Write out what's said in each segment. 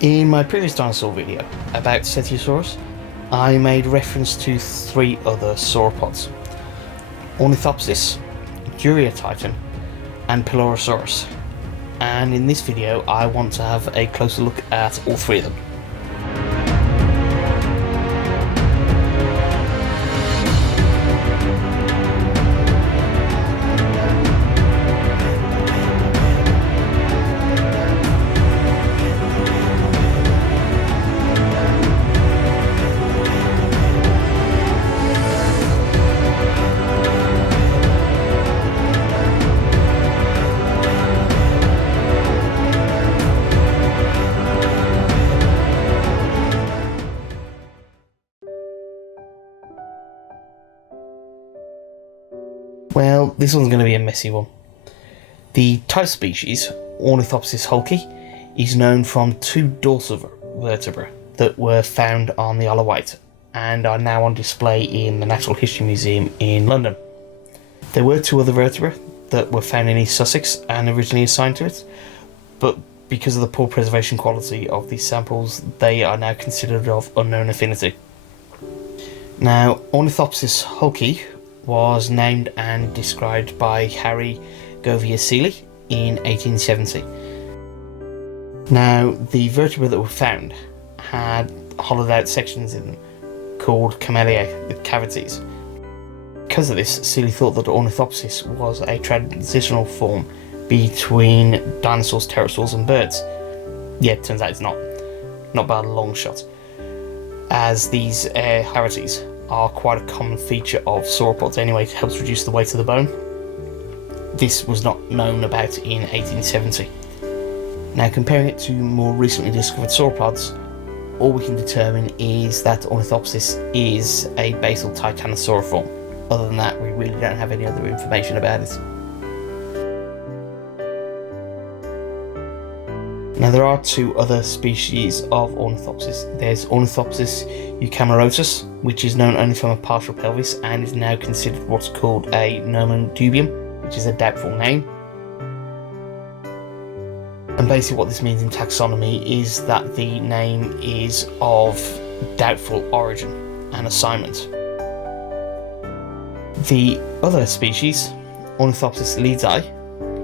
In my previous dinosaur video about Cetiosaurus, I made reference to three other sauropods: Ornithopsis, Duriatitan, and Pelorosaurus. And in this video I want to have a closer look at all three of them. Well, this one's going to be a messy one. The type species, Ornithopsis halszka, is known from two dorsal vertebrae that were found on the Isle of Wight and are now on display in the Natural History Museum in London. There were two other vertebrae that were found in East Sussex and originally assigned to it, but because of the poor preservation quality of these samples, they are now considered of unknown affinity. Now, Ornithopsis halszka was named and described by Harry Govier-Seeley in 1870. Now, the vertebrae that were found had hollowed out sections in them called camelia, with cavities. Because of this, Seeley thought that Ornithopsis was a transitional form between dinosaurs, pterosaurs and birds. Yeah, it turns out it's not by a long shot, as these cavities are quite a common feature of sauropods anyway. It helps reduce the weight of the bone. This was not known about in 1870. Now, comparing it to more recently discovered sauropods, all we can determine is that Ornithopsis is a basal titanosauriform. Other than that, we really don't have any other information about it. Now, there are two other species of Ornithopsis. There's Ornithopsis eucamarotus, which is known only from a partial pelvis and is now considered what's called a nomen dubium, which is a doubtful name. And basically what this means in taxonomy is that the name is of doubtful origin and assignment. The other species, Ornithopsis leedsi,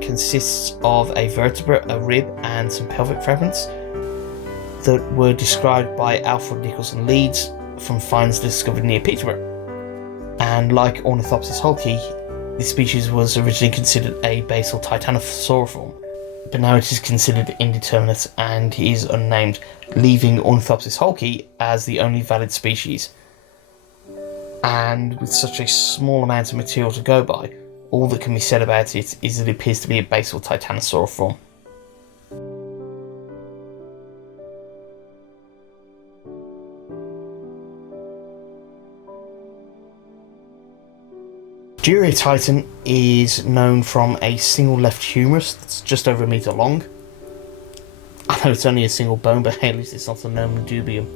consists of a vertebra, a rib and some pelvic fragments that were described by Alfred Nicholson Leeds from finds discovered near Peterborough. And like Ornithopsis halszka, this species was originally considered a basal titanosauriform, but now it is considered indeterminate and is unnamed, leaving Ornithopsis halszka as the only valid species. And with such a small amount of material to go by, all that can be said about it is that it appears to be a basal titanosauriform. Duriatitan is known from a single left humerus that's just over a metre long. I know it's only a single bone, but at least it's not a nomen dubium.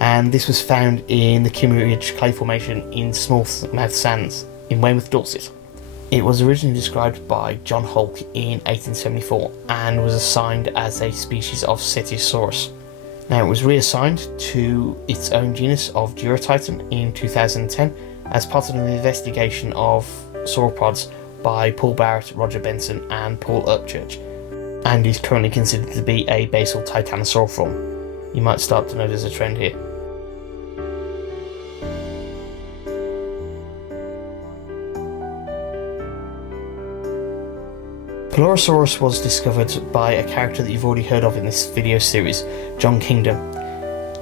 And this was found in the Kimmeridge Clay Formation in Smallmouth Sands in Weymouth, Dorset. It was originally described by John Holk in 1874 and was assigned as a species of Cetiosaurus. Now, it was reassigned to its own genus of Duriatitan in 2010 as part of an investigation of sauropods by Paul Barrett, Roger Benson and Paul Upchurch, and is currently considered to be a basal titanosauriform. You might start to notice a trend here. Pelorosaurus was discovered by a character that you've already heard of in this video series, John Kingdom.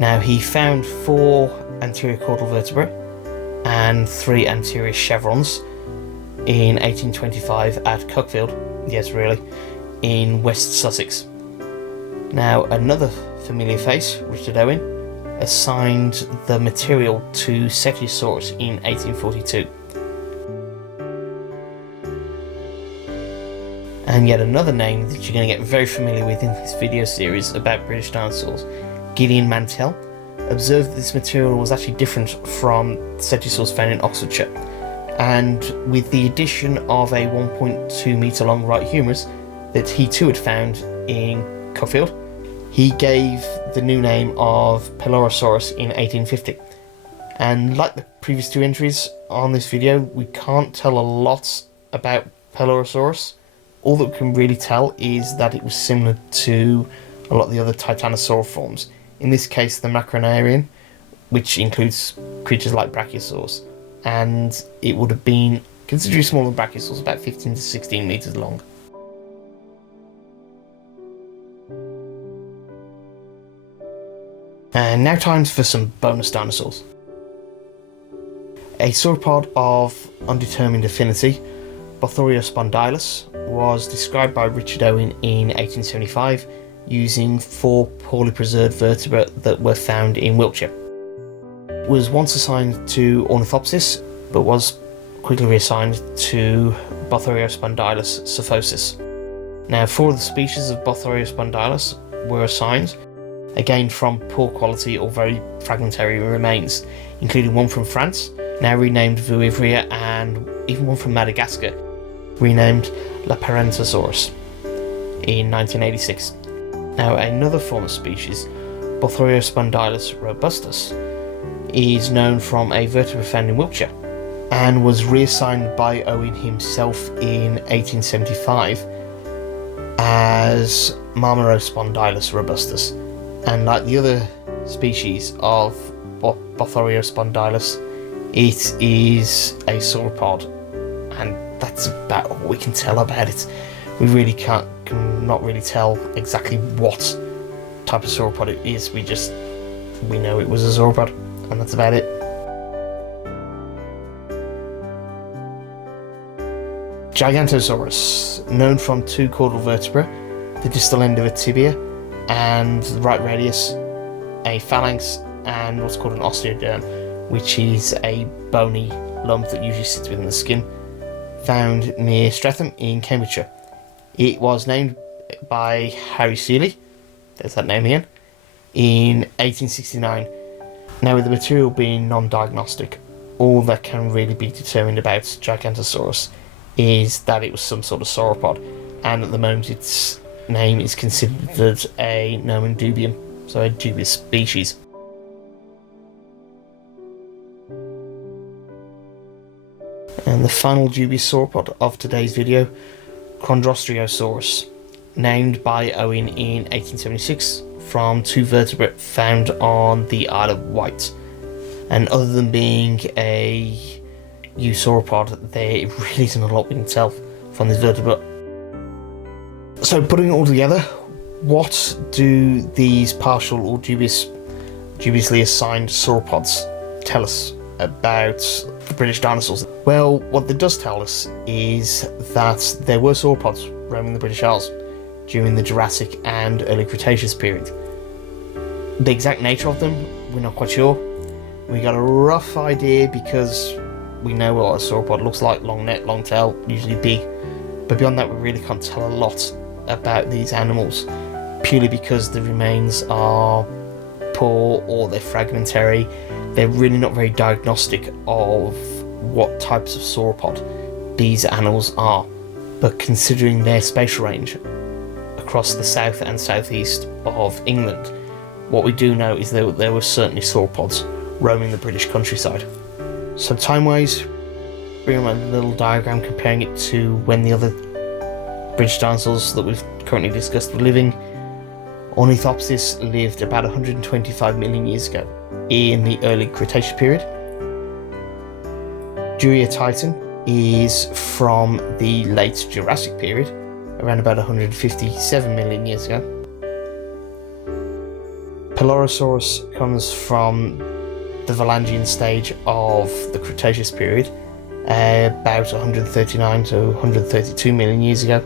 Now, he found 4 anterior caudal vertebrae and 3 anterior chevrons in 1825 at Cuckfield, yes really, in West Sussex. Now, another familiar face, Richard Owen, assigned the material to Cetiosaurus in 1842. And yet another name that you're going to get very familiar with in this video series about British dinosaurs, Gideon Mantell, observed that this material was actually different from Cetiosaurus found in Oxfordshire, and with the addition of a 1.2 metre long right humerus that he too had found in Cuckfield, He gave the new name of Pelorosaurus in 1850. And like the previous two entries on this video, we can't tell a lot about Pelorosaurus. All that we can really tell is that it was similar to a lot of the other titanosaur forms. In this case, the Macronarian, which includes creatures like Brachiosaurs, and it would have been considerably smaller than Brachiosaurs, about 15 to 16 meters long. And now time for some bonus dinosaurs. A sauropod of undetermined affinity, Bothriospondylus, was described by Richard Owen in 1875 using 4 poorly preserved vertebrate that were found in Wiltshire. It was once assigned to Ornithopsis, but was quickly reassigned to Bothriospondylus suffossus. Now, 4 of the species of Bothriospondylus were assigned, again from poor quality or very fragmentary remains, including one from France, now renamed Vuivria, and even one from Madagascar, renamed Lapparentosaurus in 1986. Now, another form of species, Bothriospondylus robustus, is known from a vertebrate found in Wiltshire and was reassigned by Owen himself in 1875 as Marmarospondylus robustus. And like the other species of Bothriospondylus, it is a sauropod, and that's about all we can tell about it. We really cannot really tell exactly what type of sauropod it is. We know it was a sauropod, and that's about it. Gigantosaurus, known from 2 caudal vertebrae, the distal end of a tibia and the right radius, a phalanx, and what's called an osteoderm, which is a bony lump that usually sits within the skin, found near Streatham in Cambridgeshire. It was named by Harry Seeley, there's that name again, in 1869. Now, with the material being non-diagnostic, all that can really be determined about Gigantosaurus is that it was some sort of sauropod, and at the moment its name is considered a nomen dubium, so a dubious species. And the final dubious sauropod of today's video, Chondrostriosaurus, named by Owen in 1876 from 2 vertebrate found on the Isle of Wight. And other than being a eusauropod, there really isn't a lot we can tell from this vertebrate. So, putting it all together, what do these partial or dubiously assigned sauropods tell us about the British dinosaurs? Well, what it does tell us is that there were sauropods roaming the British Isles during the Jurassic and early Cretaceous period. The exact nature of them, we're not quite sure. We got a rough idea because we know what a sauropod looks like: long neck, long tail, usually big. But beyond that, we really can't tell a lot about these animals, purely because the remains are poor or they're fragmentary. They're really not very diagnostic of what types of sauropod these animals are. But considering their spatial range across the south and southeast of England, what we do know is that there were certainly sauropods roaming the British countryside. So time-wise, bring on a little diagram comparing it to when the other British dinosaurs that we've currently discussed were living. Ornithopsis lived about 125 million years ago in the early Cretaceous period. Duriatitan is from the late Jurassic period, around about 157 million years ago. Pelorosaurus comes from the Valangian stage of the Cretaceous period, about 139 to 132 million years ago.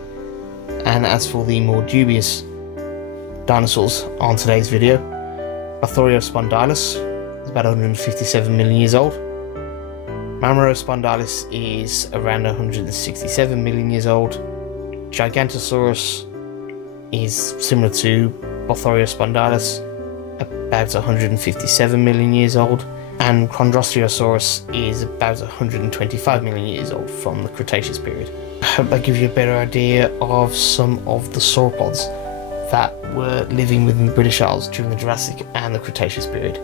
And as for the more dubious dinosaurs on today's video, Bothriospondylus is about 157 million years old. Marmarospondylus is around 167 million years old. Gigantosaurus is similar to Bothriospondylus, about 157 million years old, and Chondrostriosaurus is about 125 million years old from the Cretaceous period. I hope that gives you a better idea of some of the sauropods that were living within the British Isles during the Jurassic and the Cretaceous period.